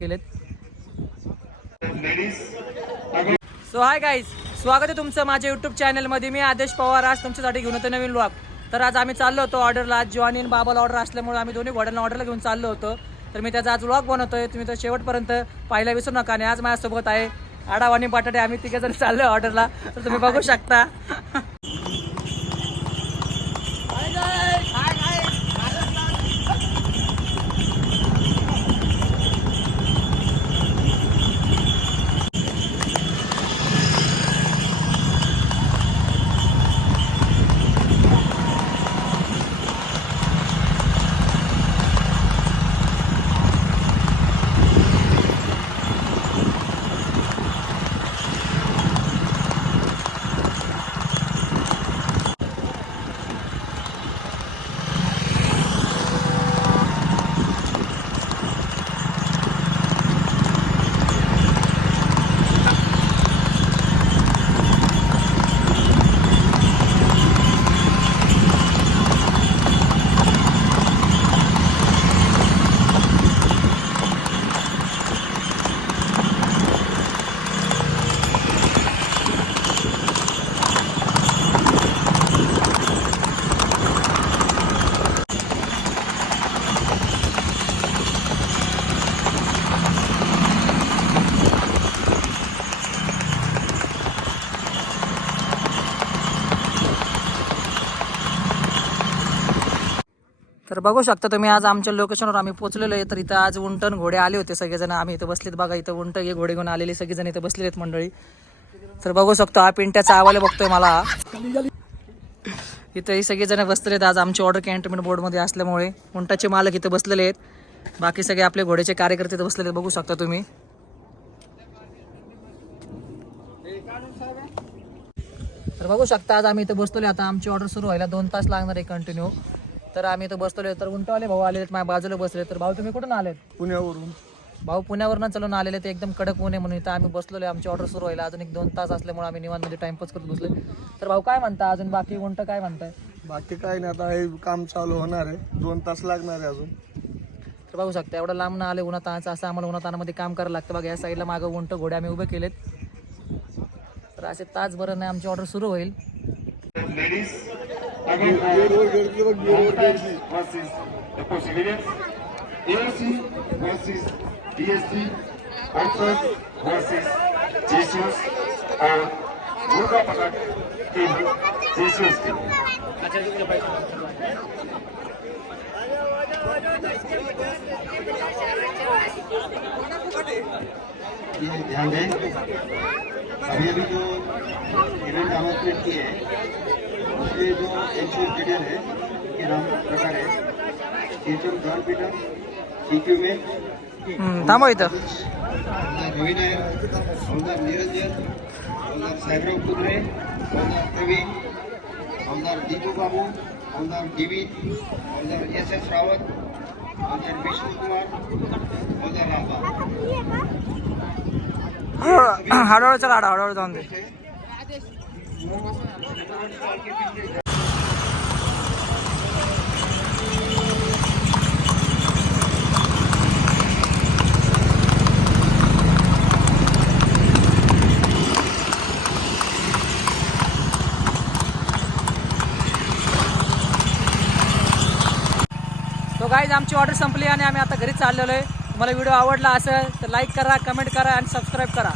केलेत. So hi guys स्वागत आहे तुमचं माझ्या युट्यूब चॅनलमध्ये मी आदेश पवार. आज तुमच्यासाठी घेऊन होतो नवीन ब्लॉग तर आज आम्ही चाललो होतो ऑर्डरला आज जॉनी आणि बाबाला ऑर्डर असल्यामुळे आम्ही दोन्ही घोड्यांना ऑर्डरला घेऊन चाललो होतो. तर मी त्याचा आज ब्लॉग बनवतोय. तुम्ही तर शेवटपर्यंत पाहायला विसरू नका. आणि आज माझ्यासोबत आहे आडावानी बटाटे. आम्ही तिघे जण चाललो ऑर्डरला तर तुम्ही बघू शकता. तर बघू शकता तुम्ही आज आमच्या लोकेशनवर आम्ही पोचलेलो आहे. तर इथं आज उंटन घोडे आले होते सगळेजण. आम्ही इथं बसलेत बघा इथं उंट हे घोडे घेऊन आलेले सगळेजण इथं बसले आहेत मंडळी. तर बघू शकतो हा पिंट्याचा आवाले बघतोय मला. इथं सगळेजण बसलेले आहेत. आज आमची ऑर्डर कॅन्टोमेंट बोर्डमध्ये असल्यामुळे उंटाचे मालक इथं बसलेले आहेत. बाकी सगळे आपले घोड्याचे कार्यकर्ते इथं बसलेले बघू शकता तुम्ही. तर बघू शकता आज आम्ही इथं बसतोले आता आमची ऑर्डर सुरू व्हायला दोन तास लागणार आहे कंटिन्यू तर आम्ही इथं बसतोले तर उंटवाले भाऊ आले आहेत माझ्या बाजूला बसले तर भाऊ तुम्ही कुठून आलेत? पुण्यावरून. भाऊ पुण्यावरनं चलून आलेले ते एकदम कडक ऊन आहे म्हणून इथं आम्ही बसलेलो आहे. आमची ऑर्डर सुरू व्हायला अजून एक दोन तास असल्यामुळे आम्ही निवांतमध्ये टाइमपास करत बसले तर भाऊ काय म्हणता? अजून बाकी उंट काय म्हणताय? बाकी काय नाही आता हे काम चालू होणार आहे. दोन तास लागणार आहे अजून. तर बघू शकता एवढं लांब ना आले उन्हातानाचं असं आम्हाला उन्हातानामध्ये काम करायला लागतं. बघा या साईडला मागं उंट घोडे आम्ही उभे केलेत. तर असे तास बरं नाही आमची ऑर्डर सुरू होईल. versus the civilians. AOC versus DST. Ultras versus Jesus or Durga Pakat team. Jesus team. ये ध्यान दें अभी अभी जो इवेंट अनाउंसमेंट की है उसके जो एंश्योर डिटेल है के नाम प्रकार है चेतन जॉन पीटर टीक्यू में हम्म, थांबा इथं हवलदार रवी नायक हवलदार निरंजन हवलदार साहेबराव कुद्रे हवलदार प्रवीण हवलदार दीपू बाबू हवलदार दिवीन हवलदार एस एस रावत हवलदार विष्णू कुमार हवलदार रामा हळूहळू हळूहळू चला हळूहळू जाऊन दे तो गाईज आमची ऑर्डर संपली आणि आम्ही आता घरी चाललेलो आहे. तुम्हाला व्हिडिओ आवडला असेल तर लाईक करा कमेंट करा आणि सबस्क्राईब करा.